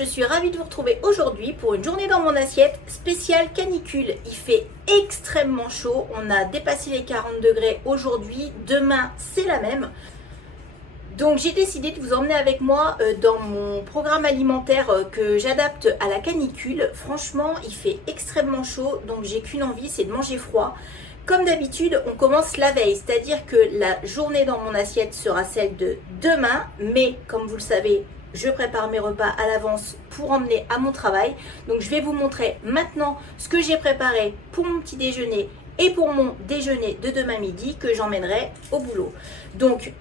je suis ravie de vous retrouver aujourd'hui pour une journée dans mon assiette spéciale canicule. Il fait extrêmement chaud, on a dépassé les 40 degrés aujourd'hui, demain c'est la même. Donc j'ai décidé de vous emmener avec moi dans mon programme alimentaire que j'adapte à la canicule. Franchement, il fait extrêmement chaud, donc j'ai qu'une envie, c'est de manger froid. Comme d'habitude, on commence la veille, c'est-à-dire que la journée dans mon assiette sera celle de demain, mais comme vous le savez, je prépare mes repas à l'avance pour emmener à mon travail. Donc je vais vous montrer maintenant ce que j'ai préparé pour mon petit déjeuner et pour mon déjeuner de demain midi que j'emmènerai au boulot. Donc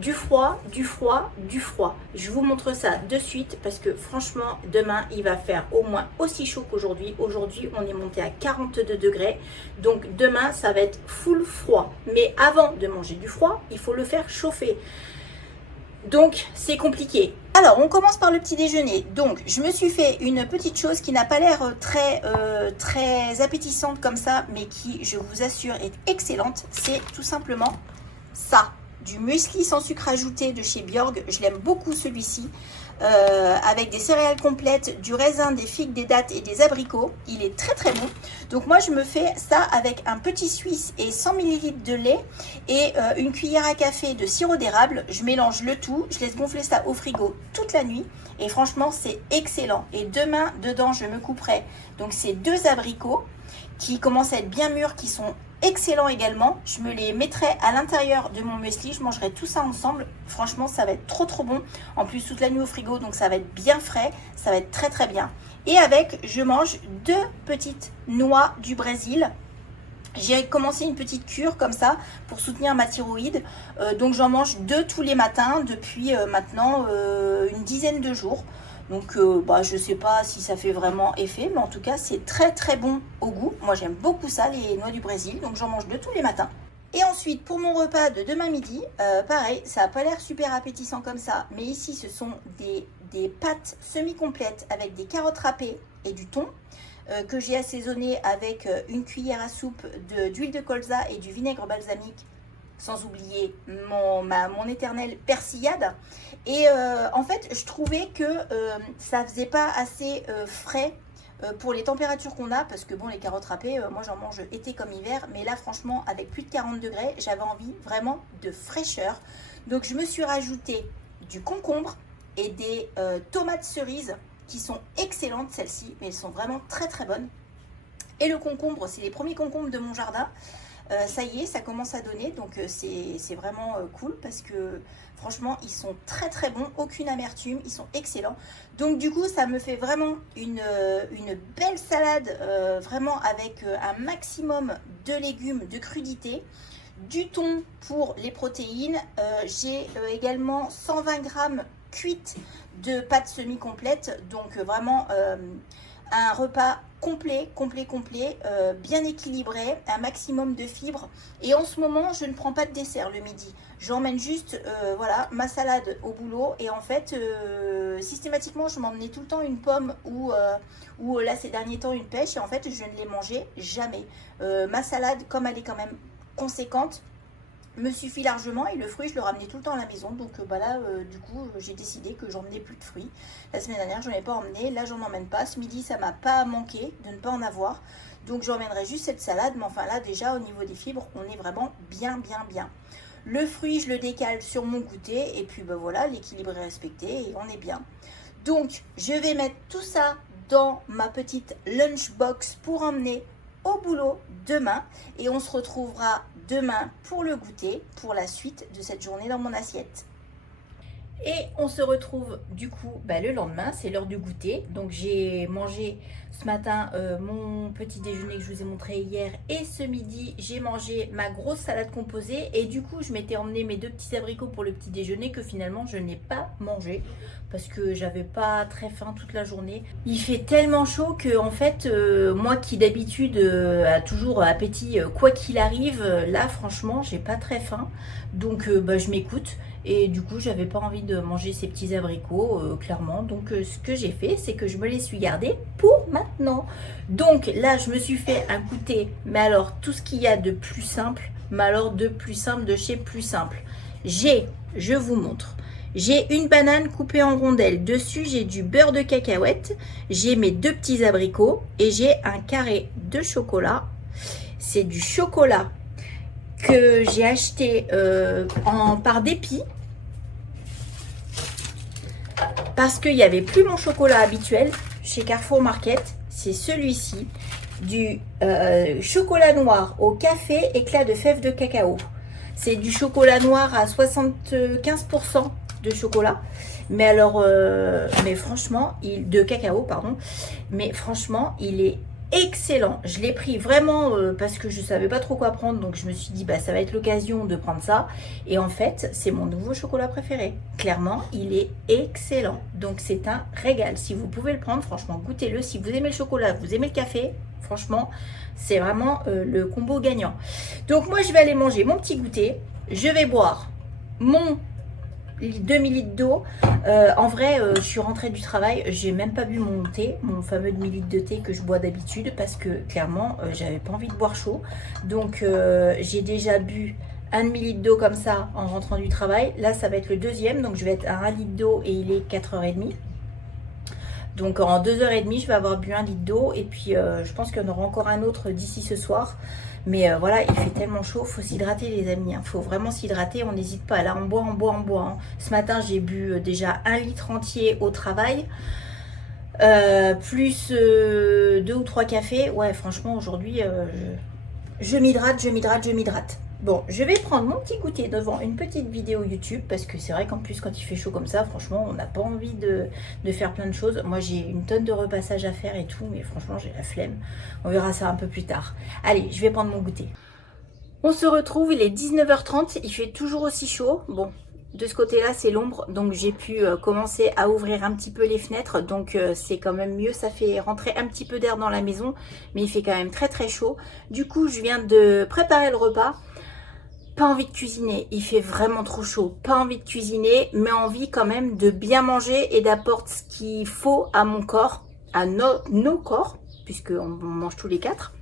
du froid, du froid, du froid. Je vous montre ça de suite parce que franchement, demain, il va faire au moins aussi chaud qu'aujourd'hui. Aujourd'hui, on est monté à 42 degrés. Donc demain, ça va être full froid. Mais avant de manger du froid, il faut le faire chauffer. Donc, c'est compliqué. Alors, on commence par le petit déjeuner. Donc, je me suis fait une petite chose qui n'a pas l'air très appétissante comme ça, mais qui, je vous assure, est excellente. C'est tout simplement ça. Du muesli sans sucre ajouté de chez Bjorg, je l'aime beaucoup celui-ci, avec des céréales complètes, du raisin, des figues, des dattes et des abricots. Il est très très bon. Donc moi je me fais ça avec un petit suisse et 100 ml de lait et une cuillère à café de sirop d'érable. Je mélange le tout, je laisse gonfler ça au frigo toute la nuit et franchement c'est excellent. Et demain dedans je me couperai donc ces deux abricots qui commencent à être bien mûrs, qui sont excellent également. Je me les mettrai à l'intérieur de mon muesli, je mangerai tout ça ensemble. Franchement ça va être trop bon. En plus toute la nuit au frigo, donc ça va être bien frais, ça va être très bien. Et avec, je mange 2 petites noix du Brésil. J'ai commencé une petite cure comme ça pour soutenir ma thyroïde. Donc j'en mange 2 tous les matins depuis maintenant une dizaine de jours. Donc je ne sais pas si ça fait vraiment effet, mais en tout cas c'est très bon au goût. Moi j'aime beaucoup ça, les noix du Brésil, donc j'en mange 2 tous les matins. Et ensuite pour mon repas de demain midi, pareil, ça n'a pas l'air super appétissant comme ça, mais ici ce sont des pâtes semi-complètes avec des carottes râpées et du thon que j'ai assaisonné avec une cuillère à soupe d'huile de colza et du vinaigre balsamique, sans oublier mon éternelle persillade. Et en fait je trouvais que ça faisait pas assez frais pour les températures qu'on a, parce que bon, les carottes râpées, moi j'en mange été comme hiver, mais là franchement avec plus de 40 degrés j'avais envie vraiment de fraîcheur. Donc je me suis rajouté du concombre et des tomates cerises qui sont excellentes celles-ci, mais elles sont vraiment très bonnes. Et le concombre, c'est les premiers concombres de mon jardin. Ça y est, ça commence à donner, donc c'est vraiment cool parce que franchement ils sont très bons, aucune amertume, ils sont excellents. Donc du coup ça me fait vraiment une belle salade, vraiment avec un maximum de légumes, de crudités, du thon pour les protéines. J'ai également 120 grammes cuites de pâtes semi-complètes, donc vraiment un repas complet, bien équilibré, un maximum de fibres. Et en ce moment, je ne prends pas de dessert le midi. J'emmène juste voilà, ma salade au boulot. Et en fait, systématiquement, je m'emmenais tout le temps une pomme ou là, ces derniers temps, une pêche. Et en fait, je ne les mangeais jamais. Ma salade, comme elle est quand même conséquente, me suffit largement, et le fruit je le ramenais tout le temps à la maison. Donc là du coup j'ai décidé que j'emmenais plus de fruits. La semaine dernière j'en ai pas emmené, là j'en emmène pas. Ce midi ça m'a pas manqué de ne pas en avoir, donc j'emmènerai juste cette salade. Mais enfin là déjà au niveau des fibres on est vraiment bien. Le fruit je le décale sur mon goûter et puis voilà, l'équilibre est respecté et on est bien. Donc je vais mettre tout ça dans ma petite lunchbox pour emmener au boulot demain, et on se retrouvera demain pour le goûter, pour la suite de cette journée dans mon assiette. Et on se retrouve du coup le lendemain, c'est l'heure du goûter. Donc j'ai mangé ce matin mon petit déjeuner que je vous ai montré hier, et ce midi j'ai mangé ma grosse salade composée. Et du coup je m'étais emmené mes 2 petits abricots pour le petit déjeuner que finalement je n'ai pas mangé parce que j'avais pas très faim toute la journée. Il fait tellement chaud que en fait moi qui d'habitude a toujours appétit quoi qu'il arrive, là franchement j'ai pas très faim, donc je m'écoute. Et du coup j'avais pas envie de manger ces petits abricots clairement. Donc ce que j'ai fait, c'est que je me les suis gardés pour maintenant. Donc là je me suis fait un goûter, mais alors tout ce qu'il y a de plus simple, mais alors de plus simple de chez plus simple. Je vous montre, J'ai une banane coupée en rondelles. Dessus, j'ai du beurre de cacahuète. J'ai mes 2 petits abricots et j'ai un carré de chocolat. C'est du chocolat que j'ai acheté par dépit parce qu'il n'y avait plus mon chocolat habituel chez Carrefour Market. C'est celui-ci, du chocolat noir au café éclat de fèves de cacao. C'est du chocolat noir à 75% de chocolat, mais alors mais franchement de cacao, pardon, mais franchement il est excellent. Je l'ai pris vraiment parce que je savais pas trop quoi prendre, donc je me suis dit bah ça va être l'occasion de prendre ça, et en fait c'est mon nouveau chocolat préféré. Clairement il est excellent, donc c'est un régal. Si vous pouvez le prendre, franchement goûtez-le. Si vous aimez le chocolat, vous aimez le café, franchement c'est vraiment le combo gagnant. Donc moi je vais aller manger mon petit goûter, je vais boire mon 2 ml d'eau. En vrai, je suis rentrée du travail, j'ai même pas bu mon thé, mon fameux demi-litre de thé que je bois d'habitude, parce que clairement, j'avais pas envie de boire chaud. Donc, j'ai déjà bu un demi-litre d'eau comme ça en rentrant du travail. Là, ça va être le deuxième, donc je vais être à 1 litre d'eau et il est 4h30. Donc, en 2h30, je vais avoir bu 1 litre d'eau, et puis je pense qu'il y en aura encore un autre d'ici ce soir. Mais voilà, il fait tellement chaud, faut s'hydrater les amis, hein. Faut vraiment s'hydrater, on n'hésite pas. Là, on boit, hein. Ce matin, j'ai bu déjà 1 litre entier au travail, plus 2 ou 3 cafés. Ouais, franchement, aujourd'hui, je m'hydrate. Bon, je vais prendre mon petit goûter devant une petite vidéo YouTube, parce que c'est vrai qu'en plus quand il fait chaud comme ça, franchement on n'a pas envie de faire plein de choses. Moi j'ai une tonne de repassage à faire et tout, mais franchement j'ai la flemme. On verra ça un peu plus tard. Allez, je vais prendre mon goûter. On se retrouve, il est 19h30, il fait toujours aussi chaud. Bon, de ce côté-là c'est l'ombre, donc j'ai pu commencer à ouvrir un petit peu les fenêtres, donc c'est quand même mieux, ça fait rentrer un petit peu d'air dans la maison, mais il fait quand même très très chaud. Du coup je viens de préparer le repas. Pas envie de cuisiner, il fait vraiment trop chaud. Pas envie de cuisiner, mais envie quand même de bien manger et d'apporter ce qu'il faut à mon corps, à nos corps, puisqu'on mange tous les 4.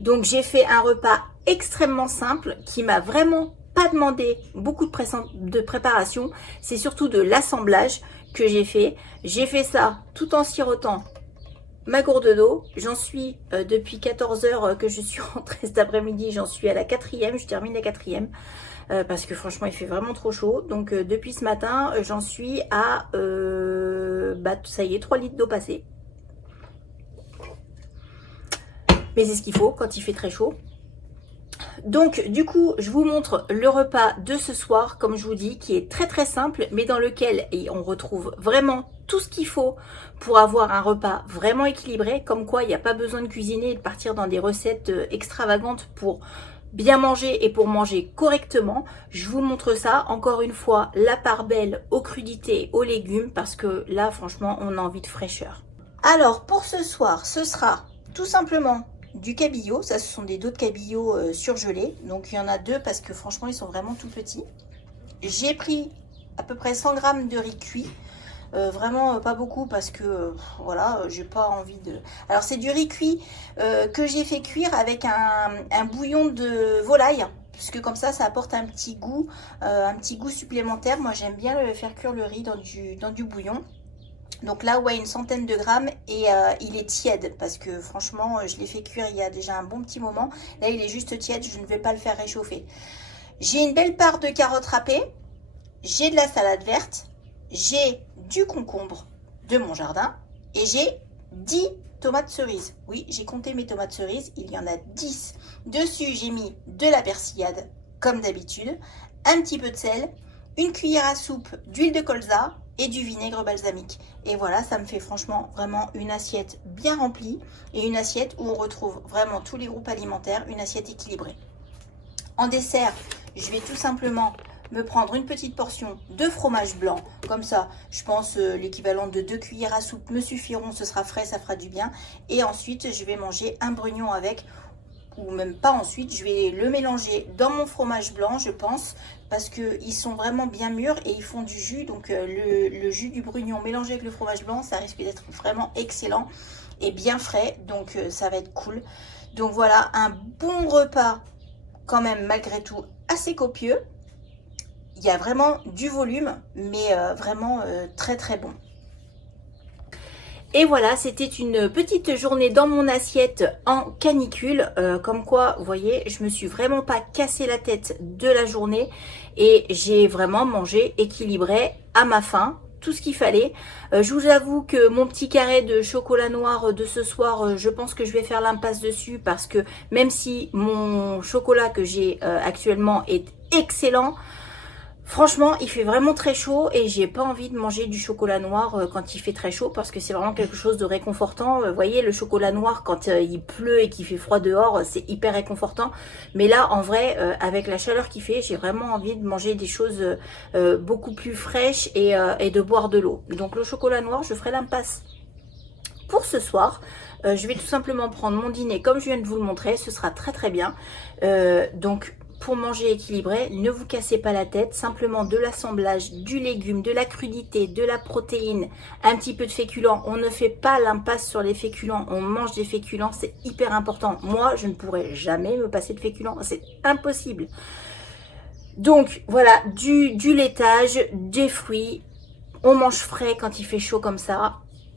Donc j'ai fait un repas extrêmement simple qui m'a vraiment pas demandé beaucoup de préparation. C'est surtout de l'assemblage que j'ai fait. J'ai fait ça tout en sirotant ma gourde d'eau. J'en suis depuis 14h que je suis rentrée cet après-midi, j'en suis à la 4e, je termine la 4e parce que franchement il fait vraiment trop chaud. Donc depuis ce matin j'en suis à ça y est, 3 litres d'eau passée, mais c'est ce qu'il faut quand il fait très chaud. Donc du coup je vous montre le repas de ce soir, comme je vous dis, qui est très très simple, mais dans lequel on retrouve vraiment tout ce qu'il faut pour avoir un repas vraiment équilibré. Comme quoi il n'y a pas besoin de cuisiner et de partir dans des recettes extravagantes pour bien manger et pour manger correctement. Je vous montre ça, encore une fois, la part belle aux crudités, aux légumes, parce que là franchement on a envie de fraîcheur. Alors pour ce soir, ce sera tout simplement du cabillaud. Ça, ce sont des dos de cabillaud surgelés. Donc il y en a 2 parce que franchement ils sont vraiment tout petits. J'ai pris à peu près 100 g de riz cuit. Vraiment pas beaucoup parce que voilà, j'ai pas envie de... Alors c'est du riz cuit que j'ai fait cuire avec un bouillon de volaille, puisque comme ça apporte un petit goût supplémentaire. Moi j'aime bien faire cuire le riz dans du bouillon. Donc là, ouais, une centaine de grammes, et il est tiède parce que franchement, je l'ai fait cuire il y a déjà un bon petit moment. Là, il est juste tiède, je ne vais pas le faire réchauffer. J'ai une belle part de carottes râpées, j'ai de la salade verte, j'ai du concombre de mon jardin et j'ai 10 tomates cerises. Oui, j'ai compté mes tomates cerises, il y en a 10. Dessus, j'ai mis de la persillade, comme d'habitude, un petit peu de sel, une cuillère à soupe d'huile de colza et du vinaigre balsamique. Et voilà, ça me fait franchement vraiment une assiette bien remplie et une assiette où on retrouve vraiment tous les groupes alimentaires, une assiette équilibrée. En dessert, je vais tout simplement me prendre une petite portion de fromage blanc. Comme ça, je pense l'équivalent de 2 cuillères à soupe me suffiront, ce sera frais, ça fera du bien. Et ensuite, je vais manger un brugnon avec, ou même pas ensuite, je vais le mélanger dans mon fromage blanc, je pense, parce qu'ils sont vraiment bien mûrs et ils font du jus. Donc le jus du brugnon mélangé avec le fromage blanc, ça risque d'être vraiment excellent et bien frais, donc ça va être cool. Donc voilà, un bon repas quand même malgré tout assez copieux. Il y a vraiment du volume, mais vraiment très très bon. Et voilà, c'était une petite journée dans mon assiette en canicule. Comme quoi, vous voyez, je me suis vraiment pas cassé la tête de la journée. Et j'ai vraiment mangé équilibré à ma faim, tout ce qu'il fallait. Je vous avoue que mon petit carré de chocolat noir de ce soir, je pense que je vais faire l'impasse dessus. Parce que même si mon chocolat que j'ai actuellement est excellent, franchement, il fait vraiment très chaud et j'ai pas envie de manger du chocolat noir quand il fait très chaud parce que c'est vraiment quelque chose de réconfortant. Vous voyez, le chocolat noir quand il pleut et qu'il fait froid dehors, c'est hyper réconfortant. Mais là, en vrai, avec la chaleur qu'il fait, j'ai vraiment envie de manger des choses beaucoup plus fraîches et de boire de l'eau. Donc le chocolat noir, je ferai l'impasse pour ce soir. Je vais tout simplement prendre mon dîner comme je viens de vous le montrer, ce sera très très bien. Donc pour manger équilibré, ne vous cassez pas la tête, simplement de l'assemblage, du légume, de la crudité, de la protéine, un petit peu de féculents. On ne fait pas l'impasse sur les féculents, on mange des féculents, c'est hyper important. Moi, je ne pourrais jamais me passer de féculents, c'est impossible. Donc voilà, du laitage, des fruits, on mange frais quand il fait chaud comme ça,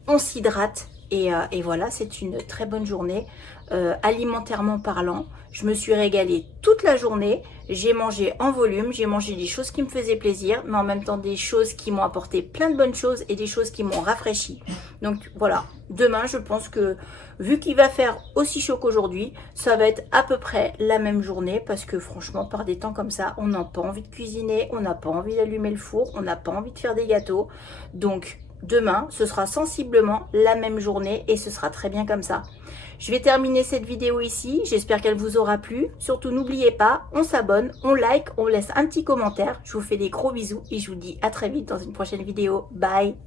on s'hydrate. Et voilà, c'est une très bonne journée, alimentairement parlant. Je me suis régalée toute la journée. J'ai mangé en volume, j'ai mangé des choses qui me faisaient plaisir, mais en même temps des choses qui m'ont apporté plein de bonnes choses et des choses qui m'ont rafraîchi. Donc voilà, demain, je pense que vu qu'il va faire aussi chaud qu'aujourd'hui, ça va être à peu près la même journée parce que franchement, par des temps comme ça, on n'a pas envie de cuisiner, on n'a pas envie d'allumer le four, on n'a pas envie de faire des gâteaux. Donc demain, ce sera sensiblement la même journée et ce sera très bien comme ça. Je vais terminer cette vidéo ici. J'espère qu'elle vous aura plu. Surtout, n'oubliez pas, on s'abonne, on like, on laisse un petit commentaire. Je vous fais des gros bisous et je vous dis à très vite dans une prochaine vidéo. Bye!